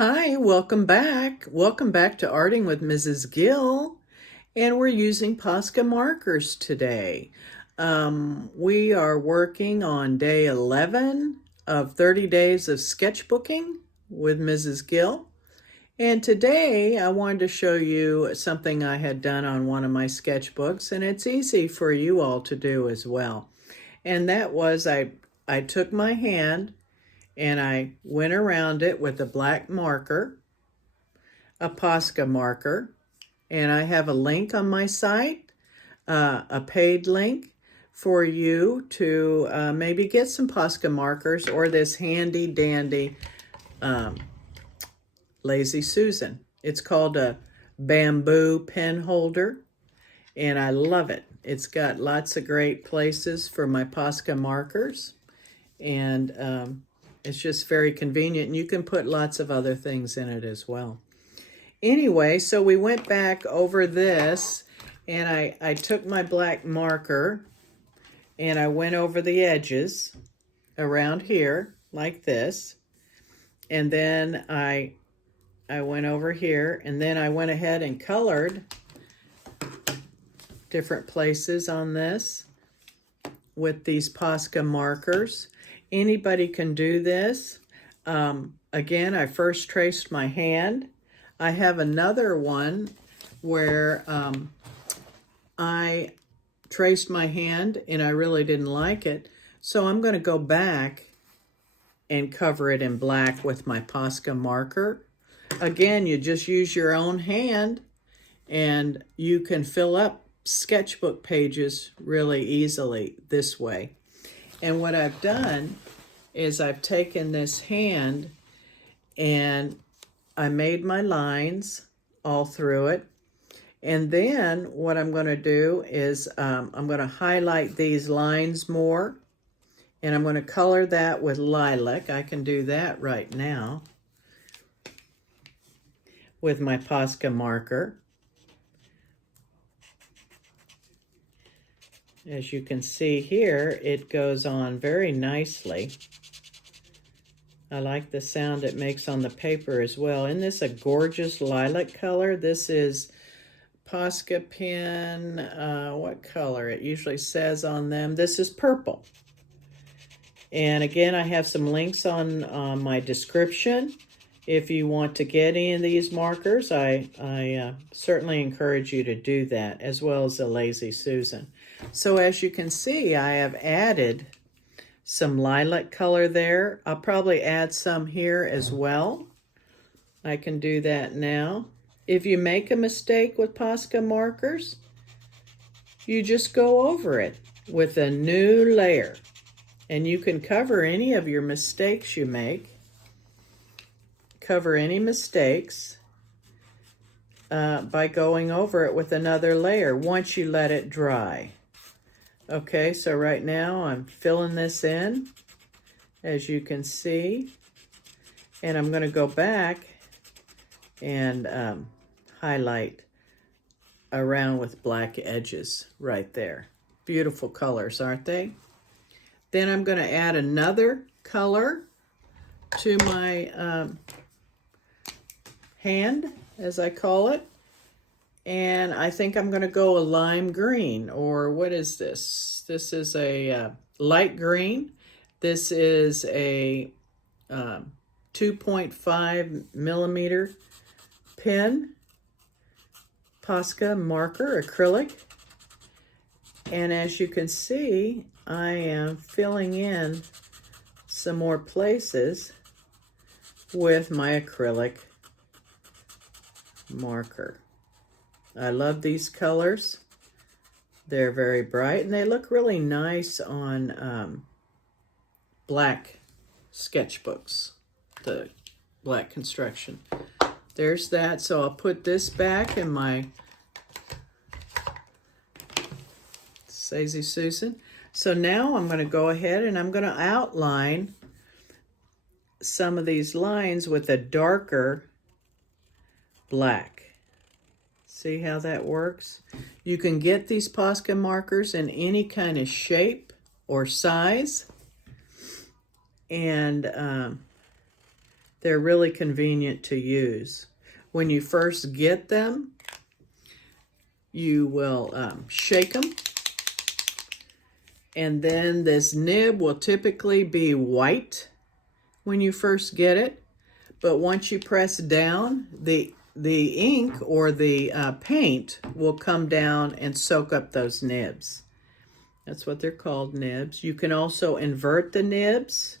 Hi, welcome back. Welcome back to Arting with Mrs. Gill. And we're using Posca markers today. We are working on day 11 of 30 days of sketchbooking with Mrs. Gill. And today I wanted to show you something I had done on one of my sketchbooks, and it's easy for you all to do as well. And that was I took my hand and I went around it with a black marker, a Posca marker, and I have a link on my site, a paid link for you to maybe get some Posca markers or this handy dandy Lazy Susan. It's called a bamboo pen holder, and I love it. It's got lots of great places for my Posca markers, and it's just very convenient, and you can put lots of other things in it as well. Anyway, so we went back over this, and I took my black marker, and I went over the edges around here, like this, and then I went over here, and then I went ahead and colored different places on this with these Posca markers. Anybody can do this. Again, I first traced my hand. I have another one where I traced my hand and I really didn't like it. So I'm going to go back and cover it in black with my Posca marker. Again, you just use your own hand and you can fill up sketchbook pages really easily this way. And what I've done is I've taken this hand and I made my lines all through it. And then what I'm going to do is I'm going to highlight these lines more. And I'm going to color that with lilac. I can do that right now with my Posca marker. As you can see here, it goes on very nicely. I like the sound it makes on the paper as well. Isn't this a gorgeous lilac color? This is Posca pen, what color? It usually says on them. This is purple. And again, I have some links on my description. If you want to get any of these markers, I certainly encourage you to do that, as well as the Lazy Susan. So as you can see, I have added some lilac color there. I'll probably add some here as well. I can do that now. If you make a mistake with Posca markers, you just go over it with a new layer. And you can cover any of your mistakes you make. Cover any mistakes by going over it with another layer once you let it dry. Okay, so right now I'm filling this in, as you can see, and I'm going to go back and highlight around with black edges right there. Beautiful colors, aren't they? Then I'm going to add another color to my hand, as I call it. And I think I'm going to go a lime green, or what is this? This is a light green. This is a 2.5 millimeter pen, Posca marker, acrylic. And as you can see, I am filling in some more places with my acrylic marker. I love these colors. They're very bright and they look really nice on black sketchbooks, the black construction. There's that. So I'll put this back in my Lazy Susan. So now I'm going to go ahead and I'm going to outline some of these lines with a darker black. See how that works? You can get these Posca markers in any kind of shape or size. And They're really convenient to use. When you first get them, you will shake them. And then this nib will typically be white when you first get it. But once you press down, the ink or the paint will come down and soak up those nibs. That's what they're called, nibs. You can also invert the nibs.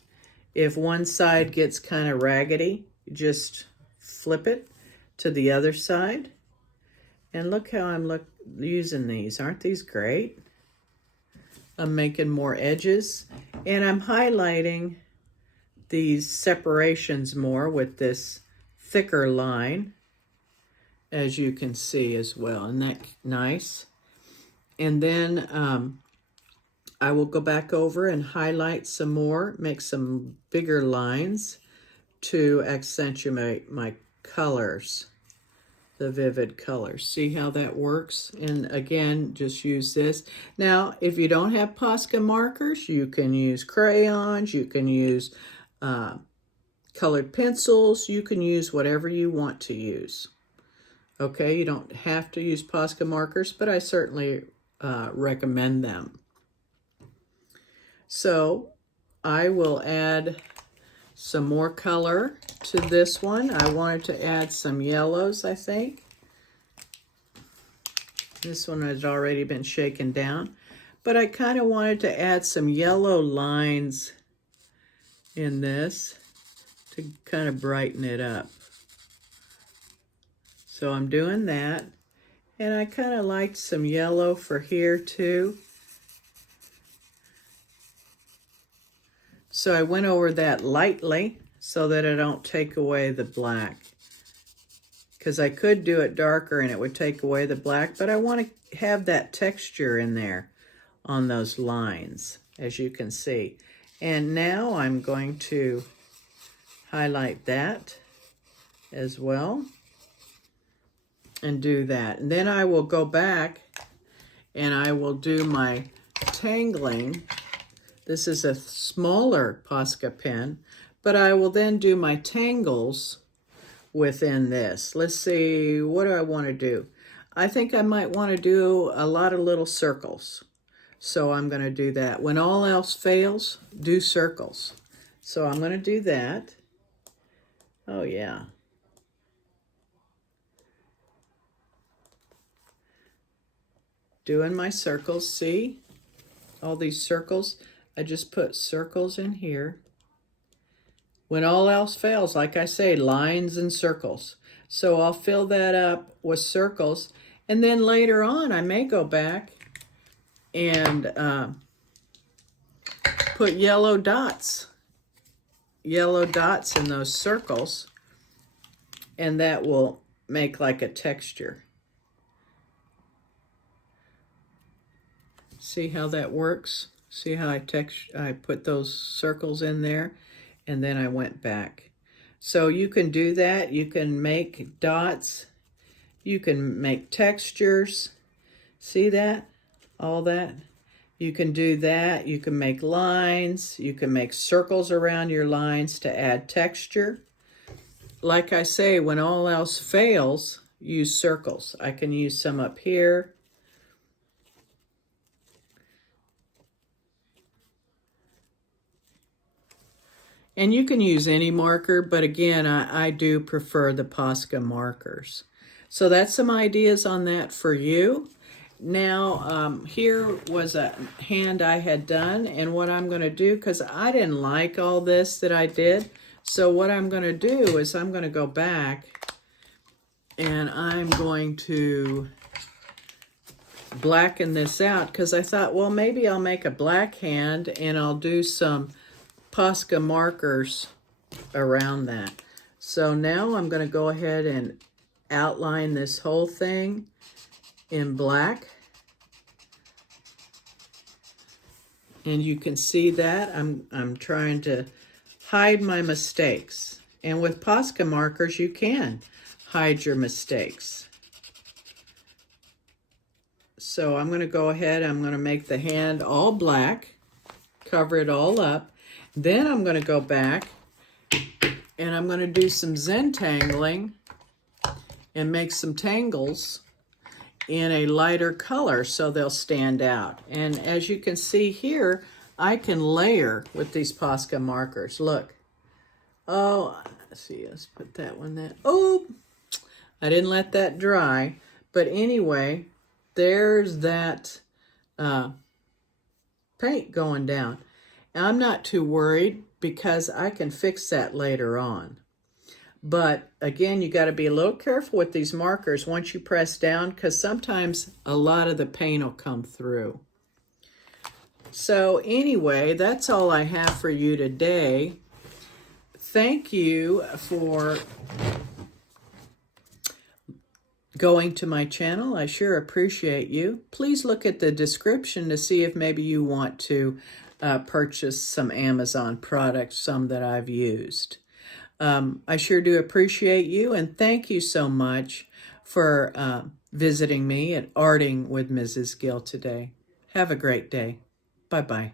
If one side gets kind of raggedy, just flip it to the other side. And look how I'm using these. Aren't these great? I'm making more edges, and I'm highlighting these separations more with this thicker line, as you can see as well. Isn't that nice? And then I will go back over and highlight some more, make some bigger lines to accentuate my colors, the vivid colors. See how that works? And again, just use this. Now, if you don't have Posca markers, you can use crayons, you can use colored pencils, you can use whatever you want to use. Okay, you don't have to use Posca markers, but I certainly recommend them. So I will add some more color to this one. I wanted to add some yellows, I think. This one has already been shaken down, but I kind of wanted to add some yellow lines in this to kind of brighten it up. So I'm doing that, and I kind of liked some yellow for here too. So I went over that lightly so that I don't take away the black. Because I could do it darker and it would take away the black, but I want to have that texture in there on those lines, as you can see. And now I'm going to highlight that as well and do that. And then I will go back and I will do my tangling. This is a smaller Posca pen, but I will then do my tangles within this. Let's see, what do I want to do? I think I might want to do a lot of little circles. So I'm going to do that. When all else fails, do circles. So I'm going to do that. Oh yeah. Doing my circles, see? All these circles. I just put circles in here. When all else fails, like I say, lines and circles. So I'll fill that up with circles. And then later on, I may go back and put yellow dots in those circles. And that will make like a texture. See how that works? See how I put those circles in there, and then I went back. So you can do that. You can make dots. You can make textures. See that? All that? You can do that. You can make lines. You can make circles around your lines to add texture. Like I say, when all else fails, use circles. I can use some up here. And you can use any marker, but again, I do prefer the Posca markers. So that's some ideas on that for you. Now, here was a hand I had done, and what I'm going to do, because I didn't like all this that I did, so what I'm going to do is I'm going to go back and I'm going to blacken this out, because I thought, well, maybe I'll make a black hand and I'll do some Posca markers around that. So now I'm going to go ahead and outline this whole thing in black. And you can see that I'm trying to hide my mistakes. And with Posca markers, you can hide your mistakes. So I'm going to go ahead, I'm going to make the hand all black, cover it all up. Then I'm going to go back And I'm going to do some Zentangling and make some tangles in a lighter color so they'll stand out. And as you can see here, I can layer with these Posca markers. Look. Oh, let's see, let's put that one there. Oh, I didn't let that dry. But anyway, there's that paint going down. And I'm not too worried because I can fix that later on. But again, you got to be a little careful with these markers once you press down, because sometimes a lot of the paint will come through. So anyway, that's all I have for you today. Thank you for going to my channel. I sure appreciate you. Please look at the description to see if maybe you want to purchase some Amazon products, some that I've used. I sure do appreciate you, and thank you so much for visiting me at Arting with Mrs. Gill today. Have a great day. Bye-bye.